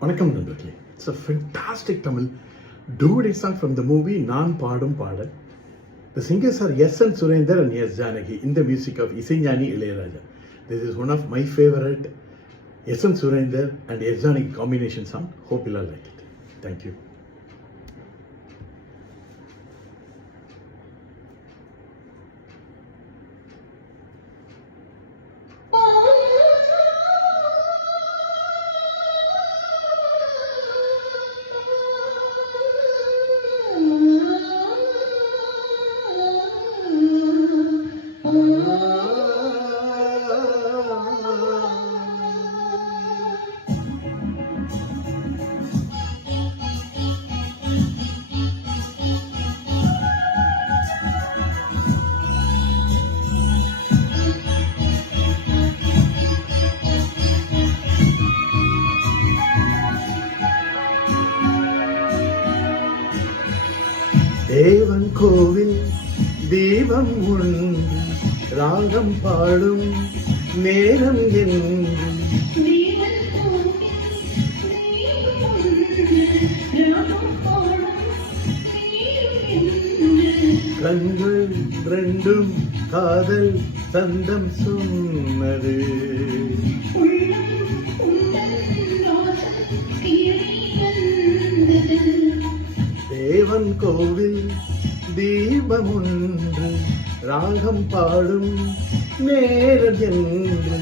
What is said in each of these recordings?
வணக்கம் நண்பர்களே. It's a fantastic Tamil duet song from the movie Naan Paadum பாடல். The singers are S.N. Surendar and S. Janaki in the music of Isignani Ilayaraja. This is one of my favorite S.N. Surendar and S. Janaki combination song. Hope you all like it. Thank you. தேவன் கோவில் தீபம் உண்டு ராகம் பாடும் நேரம் என்று கண்கள் ரெண்டும் காதல் சந்தம் சொன்னது. தேவன் கோவில் தீபம் ஒன்று ராகம் பாடும் நேரம் என்று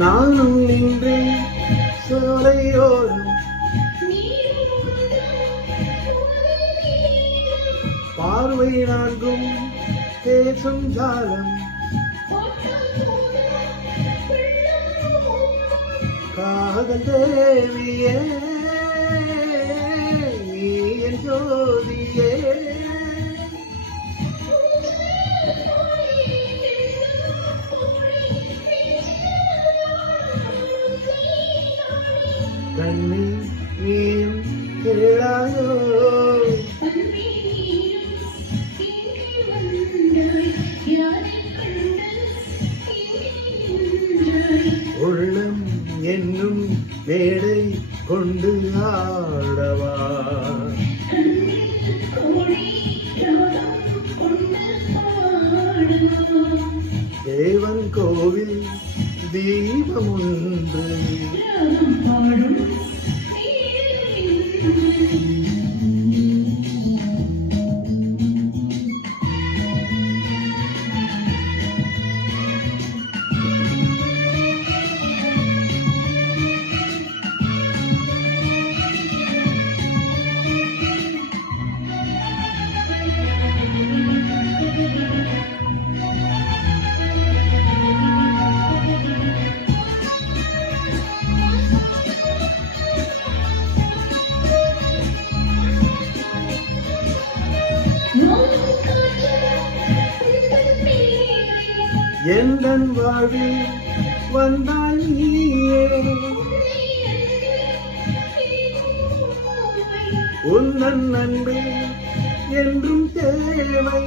நானும் நின்றேன் சோலையோரம் பார்வை நான்கும் பேசும் ஜாலம் காதல் தேவியே நீ என் ஜோதியே கண்ணி நீயும் கேளாயோ உள்ளம் என்னும் மேடை கொண்டு ஆடவா தேவன் கோவில் தீபம் உண்டு எந்தன் வாழ்வில் வந்தால் நீயே உன்னன் அன்பில் என்றும் தேவை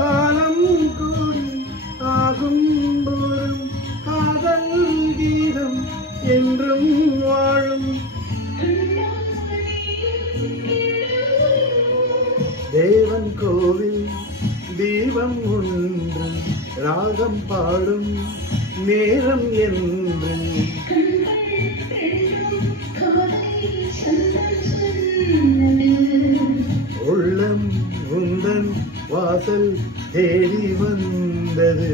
காலம் கூடி ஆகும் போதும் காதல் கீதம் என்றும் வாழும். தேவன் கோவில் தீபம் ஒன்று ராகம் பாடும் நேரம் என்று உள்ளம் உந்தன் வாசல் தேடி வந்தது.